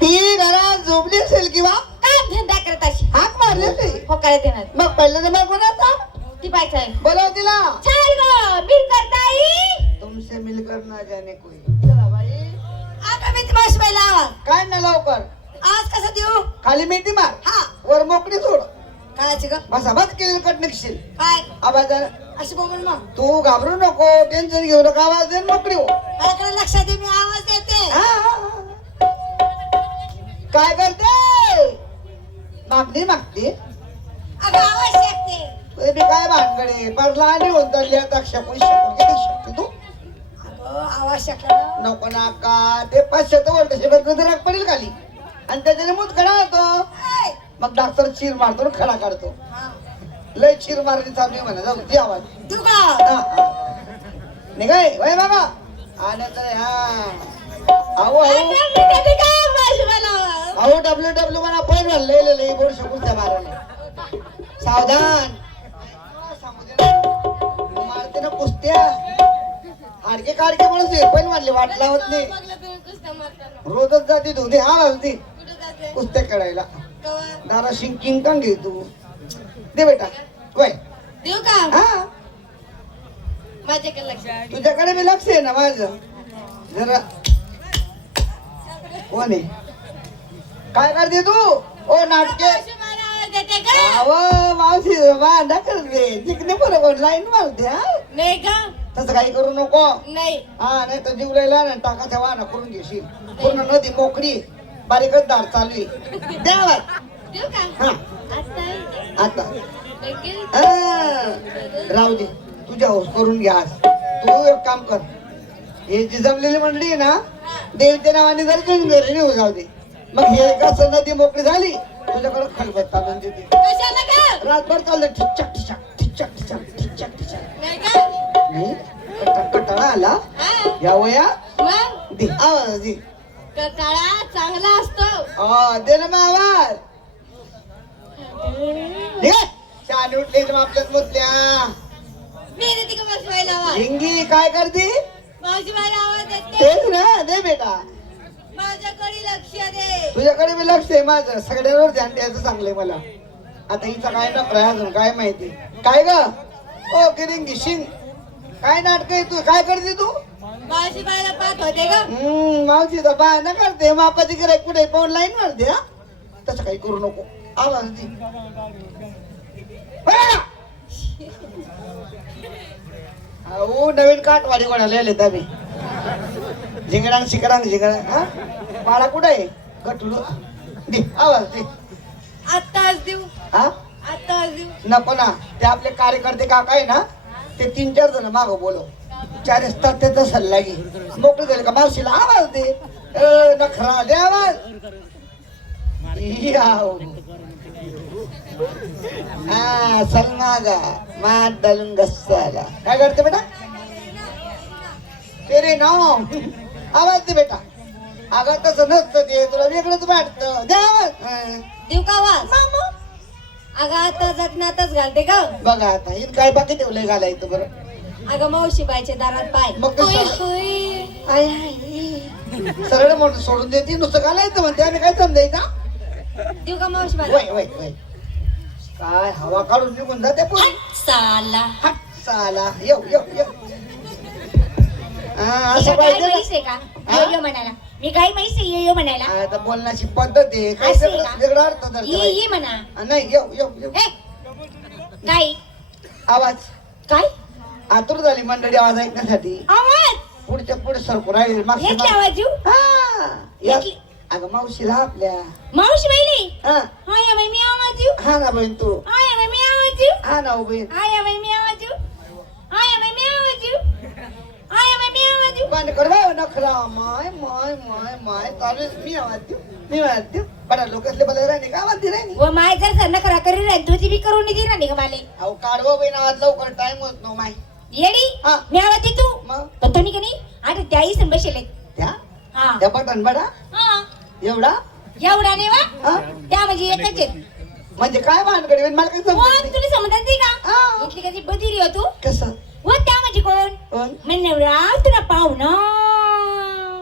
ती घरात झोपली असेल किंवा काय धंदा करत अशी हाक मारली असेल. हो काय देणार मग पहिलं नंबर कोणाचा? ती बायचं आहे बोलाव तिला. चल गो बिल करताई तुमसे मिलकर ना जाने कोई. चला बाई आता मी मावशी बाईला आवाज काय ना लवकर. आज कसं देऊ खाली मिठी मार, हा वर मोकळी सोड. कायची ग बसा बस केली कट निघशील. काय आवाज अशी बोल मग तू घाबरू नको, टेन्शन घेऊ नका, आवाज दे मोकळी हो. माझ्याकडे लक्षात दे मी आवाज देते हा, हा, हा. काय करते? मागणी मागते. अगं आवाज शकते तुझी बी काय भानगडे परला आणि होऊन आता शकून किती शकते तू. अगं आवाज शकला नको नाका ते 500 वोल्ट शिबत पडेल खाली आणि त्याच्याने मूत खडा होतो. मग डॉक्टर चीर मारतो आणि खडा काढतो. लय चीर मारली चालू आहे म्हणा. जाऊ ती आवाज तू का निघाय वय बाबा आनंद रे. हा अहो अहो डब्ल्यू म्हणा पण लय बोल शकून त्या माराने सावधान. मारते ना कुस्त्या हाडके काडके म्हणून पण मारले वाट लावत नाही. रोजच जाते तू दे हा ती कुस्त्या खेळायला. दारा शिंकिंग का घे तू दे बेटा वय. देऊ का हा माझ्याकडे लक्ष तुझ्याकडे मी लक्ष आहे ना माझं. जरा कोण आहे काय करते तू? ओ नाटके देते का अव मावशी भांडा करते तिकडे बरोबर लाईन मारते. हा नाही का तसं काही करू नको. नाही हा नाही तर जीवलेला ना टाकाच्या वाहना करून घेशील. पूर्ण नदी मोकळी बारीकच दार चालू आहे. द्यावा देऊ का हा आता आता लगेच राहू दे तुझ्या हौस करून घ्या. आज तू एक काम कर, हे जी जमलेली मंडळी आहे ना देवीच्या नावाने जर घेऊन घरी नेऊ जाऊ दे. मग हे कसं नदी मोकळी झाली तुझ्याकडे खलबत्ता म्हणजे देते. कशाला का रातभर चाललं ठिकचाक ठिचाक ठिकचाक ठिचाक ठिकचाक ठिचाक. नाही का नाही कटाळा आला हा या वया मग दे आवाज दे. कटाळा चांगला असतो हा दे ना मग आवाज. छान उठले आपल्यात मुद्द्या मी देते का मावशी बाईला आवाज हिंगी काय करते मावशी बाईला आवाज देते तेच ना दे बेटा. माझ्याकडे लक्ष दे तुझ्याकडे मी लक्ष आहे माझं. सगळ्यांवर ध्यान द्यायचं चांगलंय मला. आता हिचा काय नखरा आहे अजून काय माहिती काय ग. ओ किरिंगी शिंग काय नाटक आहे तू? काय करते तू? मावशी बाईला पाहत होते का मावशीचा बहाणा करते. मापाची गिराईक कुठे पाहून लाईन मारते. हा तसं काही करू नको. आवाज दे. अहो नवीन काठवाडी कोणाला आले आम्ही झिंगडांग शिकडांग झिंगडांग. हा बाळा कुठे आहे? कटलू दे आवाज दे. आत्ताच देऊ हा आत्ताच देऊ नको ना ते आपले कार्यकर्ते काका आहे ना ते 3-4 जण मागो बोलो 4 असतात त्याचा सल्ला घे. मोकळे झाले का मावशीला आवाज दे. नखरा दे आवाज. हा सलमागा मात दलून गस्साला काय करते बेटा? तेरे नाव आवाज दे बेटा. अगं तसं नसतं ते तुला वेगळंच वाटतं. दे आवाज. देऊ का आवाज अगं आता जगण्यातच घालते का बघा आता हिन काय बाकी ठेवलंय घालायचं बरं. अगं मावशी बाईच्या दारात पाय मग कसं? सरळ म्हणून सोडून देते नुसतं घालायचं म्हणते. आम्ही काय समजायचा? देऊ का मावशी बाई वय वय वय काय हवा काढून निघून जाते पण. साला हट साला येऊ येऊ येऊ. असं काय पाहिजे म्हैस आहे का हा? यो यो म्हणायला मी काय म्हैस आहे यो यो म्हणायला ना. आता बोलण्याची पद्धत आहे काय असं आहे का? वेगळा अर्थ धरतो ये बाई. ये म्हणा नाही येऊ येऊ येऊ. हे काय आवाज काय आतुर झाली मंडळी आवाज ऐकण्यासाठी. आवाज पुढच्या पुढे सरकू राहील मागच्या घेतला आवाज देऊ हा या. घेतली. अगं मावशीला आपल्या मावशी बाईले हा हाय बाई मी आवाज देऊ हा ना बहीण तू हाय बाई मी आवाज देऊ हा ना हो बहीण. हाय बाई मी आवाज देऊ हाय बाई मी आवाज देऊ हाय बाई मी आवाज देऊ बंद कर बाय नखरा माय माय माय माय चालू मी आवाज देऊ मी आवाज देऊ. बडा लोकसले बोलायला राहिली का आवाज दे राहिली. व माय जर सन्न करा करी राहील तुझी बी करून दे ना माले अहो काढवा बहीण आवाज लवकर टाइम होत नो माय. येडी हा. मी आवाज दे तू मग पण तो नाही आता त्याही सण बसेले त्या हा त्या बटन बडा हा एवढा एवढा नाही वा हा त्या म्हणजे एकच आहे म्हणजे काय भानगडी बहीण मला काही समजत कोण नाही. तुला समजत नाही का हा. इथली कधी बदिरी हो तू कसं व त्या म्हणजे कोण कोण म्हणवरा तुला पाहुणा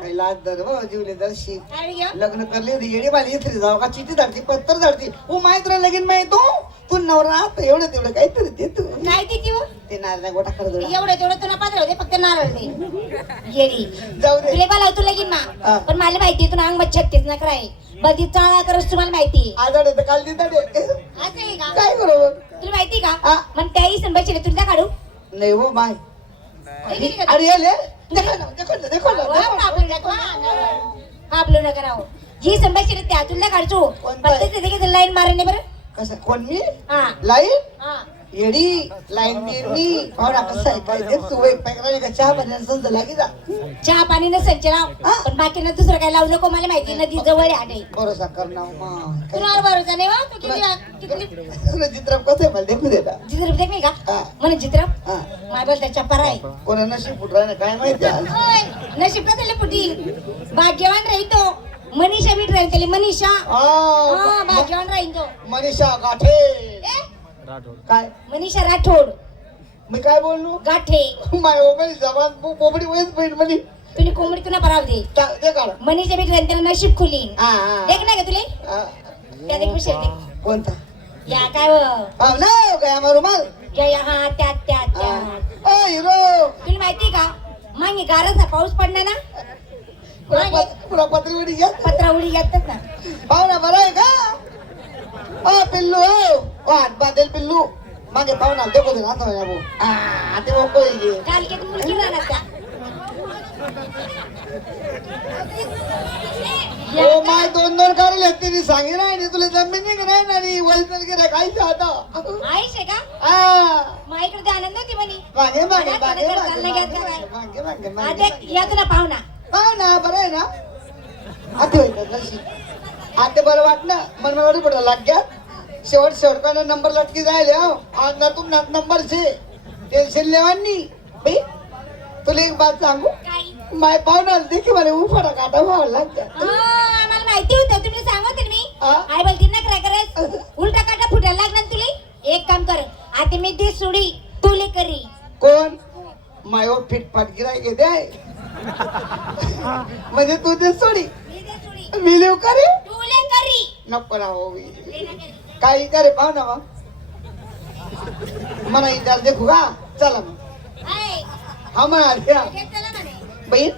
काही लाज दर हो जीवले दर्शी काय घेऊ लग्न करली होती येडी बाली इथे जाऊ का चिठी धरती पत्तर धरती ओ माहित तुला लगीन माहित तू नवरा आता एवढं तेवढं काहीतरी दे तू काय देते हो? ते नारळ गोटा कर एवढं तेवढं तुला पात्र होते फक्त नारळ दे येडी जाऊ दे तुला बोलाव तू लगीन मा हा. पण मला माहिती तुला अंग छत्तीस नकरा आहे बधी चाळा करस तुम्हाला माहिती आजाड आहे तर काल देता दे असं आहे का काय करू तुला माहिती का हा. मग त्याही संभाषण तुला काढू नाही हो माय हे का? अरे ये ले देखो कापलो न करावं जी संभाषण त्या तुला काढचो कोणतं आहे? फक्त ते लाईन मारणे बरं कसं कोण मी हा लाईन हा येडी लाईन मी पाहुणा कसं आहे काय ते तू एक पैकरा का चहा बनायला संत लागी जा चहा पाणी न संचनाव हा. पण बाकीनं दुसरं काय लावू नको मला माहिती नदी जवळ आहे आडे भरोसा करणार मग तुला भरोसा नाही वा तू किती चित्रप कसं आहे मला देखू दे ना चित्रप देख नाही का हा. म्हणे चित्रप हा. माय बोलता चप्पा आहे कोणा नशीब फुट राहिलं काय माहिती आज होय नशीब कसले पुटी भाग्यवान राही तो मनीषा भेट राहील त्याला मनीषा हा भाग्यवान राहील तो मनीषा गाठे ए, काय मनीषा राठोड मी काय बोललो गाठे माय ओबडी जबान बोबडी वयस बहीण म्हणे तुम्ही कोंबडी तुला भराव दे ते काढ मनीषा भेट राहील त्याला नशीब खुली हा, हा. देख नाही का तुले हा. त्या देख विषय देख कोणता या काय व? हा ना काय आम्हा रुमाल या हा त्या ओ हिरो तुला माहिती का मागे गाराचा पाऊस पडला ना पुरा पत्रीवडी घ्या पत्रा उडी घेतात ना पाहुणा बरं आहे का ओ पिल्लू ओ हात बांधेल पिल्लू मागे पाहुणा देखो दे आता भाऊ हा ते मोको ये काल की मुलगी राहणार त्या ओ माय दोन काढले तिने सांगितलं आणि तुला जमीन नाही नाही ना नी वैतल गेला काय आता आईश आहे का हा माझ्याकडे ते आनंद होती म्हणे मागे मागे मला मागे कोणाकडे चाललं घेत का काय? मागे मागे हा, मागे देख, या तुला पाहुणा पाहुणा बरं आहे ना आते होईल नशी आते बरं वाटलं मनमेवाडी पडला लाग्या शेवट का नंबर लटकी जायले हो अंगातून नंबर छे टेन्शन लेवानी बाई तुला एक बात सांगू काही माय पाहुणा देखी मला उफाडा काटा व्हावा लागल्या आम्हाला माहिती होतं तुम्ही सांगत मी हा? आई बोलती ना काय करायचं उलटा काटा फुटायला लागणार तुला एक काम कर आता मी ती सुडी तुले करी कोण मायो फिटफाट गिराय घेते आहे म्हणजे तू ते सोडी मी ते सुडी मिलीव करे तुले करी नको ना हो तुले ना करी. काही करे पाहू ना मग म्हणा इथं देखू का चला मग हाय, हा म्हणा द्या हे चला म्हणे. बहीण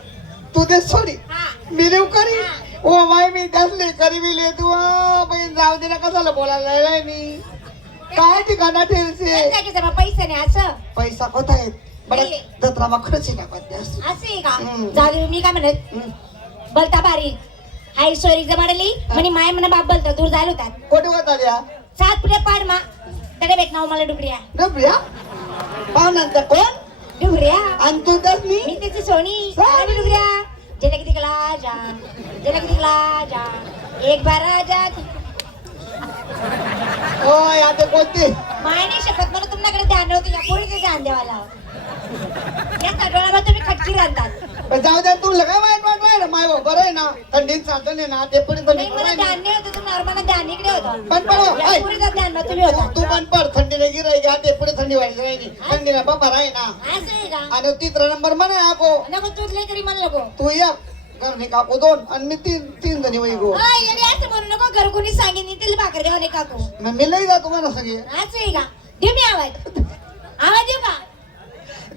तू ते सोडी हा, मिलीव करी ओ माय मी त्यासले करी मिले तू बहीण जाऊ दे ना कसाला बोलायला लागलाय मी काय ठिकाणा ठेवसे त्या जागेचा बा पैसा नाही असं पैसा कोथा आहेत बरं नाही. जत्रा मग खर्च ना पत्त्यास असं आहे का हम्म. जाऊ दे, मी काय म्हणत बोलता बारीक हाय सोरी जमाडली म्हणे माय म्हणा बाप बोलता दूर झालो होतात कोठे होता द्या सात पुढे पाड मा तडे भेट नाव मला डुबऱ्या डबऱ्या पाहुण्यांचा कोण डुबऱ्या आणि तू त्यास मी मी त्याची सोनी अरे डुबऱ्या जेला किती कला जा जेला किती कला जा एक बार राजा होय आता कोणते मायने शपथ मला तुमच्याकडे ध्यान नव्हतं या पोरीचे ध्यान द्यावाला या सडोळावर तुम्ही खटकी राहतात पण जाऊ द्या तुला काय वाईट वाट राहिलं माय भाऊ बरं आहे ना थंडीत चालतं नाही ना ते पण नाही मला ध्यान नाही होतं तुम्ही नॉर्मल ध्यान इकडे होतं पण पडो या पोरीचं ध्यान मग तुम्ही होता तू पण पड थंडीने गिराय घ्या ते पुढे थंडी व्हायची राहिली थंडीला बाबा आहे ना असं आहे का आणि तिसरा नंबर म्हणा आको नको तूच लय तरी मला नको तू या घरने काकू दोन आणि मी तीन जणी वही गो हा येणे असं म्हणू नको घर कोणी सांगेन तिला भाकर द्यावा नाही काकू मग मी लई जातो म्हणा सगळे असं आहे का देऊ मी आवाज आवाज देऊ का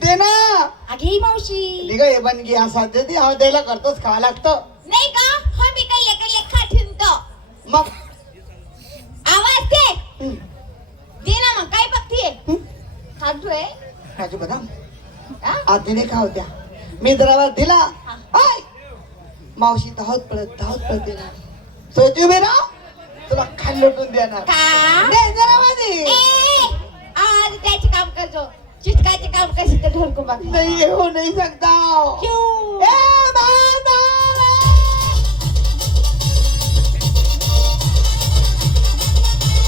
दे ना अगे मावशी ठीक आहे बनगी असा दे ती आवाज द्यायला करतोच खावं लागतं नाही का हो मी काय लेखा ठेवतो मग आवाज दे हं, दे ना मग काय बघतीये हं. खातोय काजू बदाम हा? आधीने खाऊ द्या मी जरा दिला आय मावशी धावत पडत देणार सोचू बेरा तुला खाली लुटून देणार का दे जरा मध्ये ए, आज त्याचे काम करतो चिटकाचे काम कशी तर ढोलको बघ नाही हो नाही सकता क्यों